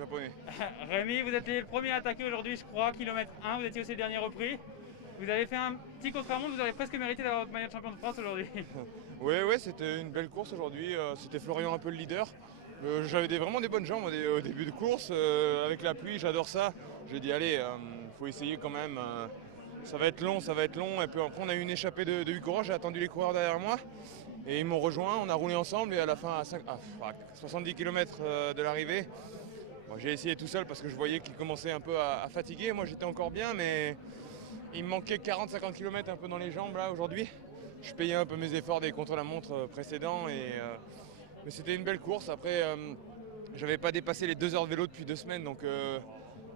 japonais. Rémi, vous êtes le premier à attaquer aujourd'hui, je crois, kilomètre 1, vous étiez aussi le dernier repris. Vous avez fait un petit contre-la-montre, vous avez presque mérité d'avoir votre maillot de champion de France aujourd'hui. Ouais, c'était une belle course aujourd'hui. C'était Florian un peu le leader. J'avais vraiment des bonnes jambes au début de course. Avec la pluie, j'adore ça. J'ai dit, allez, faut essayer quand même. Ça va être long, ça va être long. Et puis après, on a eu une échappée de 8 coureurs. J'ai attendu les coureurs derrière moi. Et ils m'ont rejoint. On a roulé ensemble. Et à la fin, à 70 km de l'arrivée, bon, j'ai essayé tout seul parce que je voyais qu'ils commençaient un peu à fatiguer. Moi, j'étais encore bien, mais il me manquait 40-50 km un peu dans les jambes là aujourd'hui. Je payais un peu mes efforts des contre-la-montre précédents, mais c'était une belle course. Après, j'avais pas dépassé les 2 heures de vélo depuis 2 semaines, donc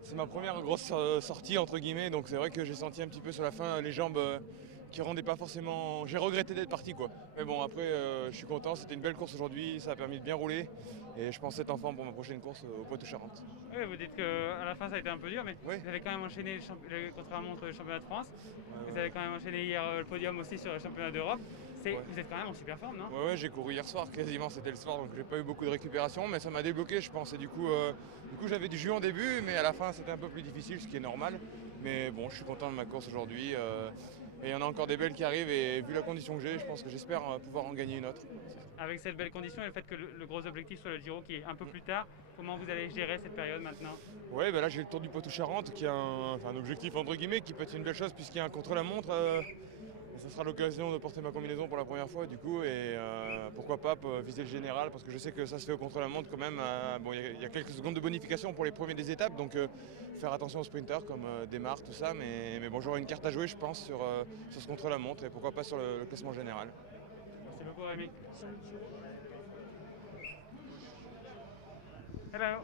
c'est ma première grosse sortie entre guillemets. Donc c'est vrai que j'ai senti un petit peu sur la fin les jambes qui rendaient pas forcément. J'ai regretté d'être parti quoi. Mais bon après, je suis content. C'était une belle course aujourd'hui. Ça a permis de bien rouler et je pense être en forme pour ma prochaine course au Poitou-Charentes. Oui, vous dites qu'à la fin ça a été un peu dur, mais Oui. vous avez quand même enchaîné le contre-la-montre championnat de France. Vous Ouais, avez quand même enchaîné hier le podium aussi sur le championnat d'Europe. ouais. Vous êtes quand même en super forme, non? Ouais, j'ai couru hier soir, quasiment c'était le soir, donc j'ai pas eu beaucoup de récupération, mais ça m'a débloqué, je pense. Et du coup j'avais du jus en début, mais à la fin c'était un peu plus difficile, ce qui est normal. Mais bon, je suis content de ma course aujourd'hui. Et il y en a encore des belles qui arrivent, et vu la condition que j'ai, je pense que j'espère pouvoir en gagner une autre. Avec cette belle condition et le fait que le gros objectif soit le Giro qui est un peu plus tard, comment vous allez gérer cette période maintenant? Ouais, bah là j'ai le Tour du Poitou-Charentes, qui est un objectif entre guillemets, qui peut être une belle chose puisqu'il y a un contre-la-montre. Et ça sera l'occasion de porter ma combinaison pour la première fois du coup, et pourquoi pas viser le général, parce que je sais que ça se fait au contre-la-montre quand même. Bon, il y a quelques secondes de bonification pour les premiers des étapes, donc faire attention aux sprinters comme Desmar, tout ça, mais bon, j'aurai une carte à jouer je pense sur ce contre-la-montre, et pourquoi pas sur le classement général. Merci beaucoup Rémi. Eh ben,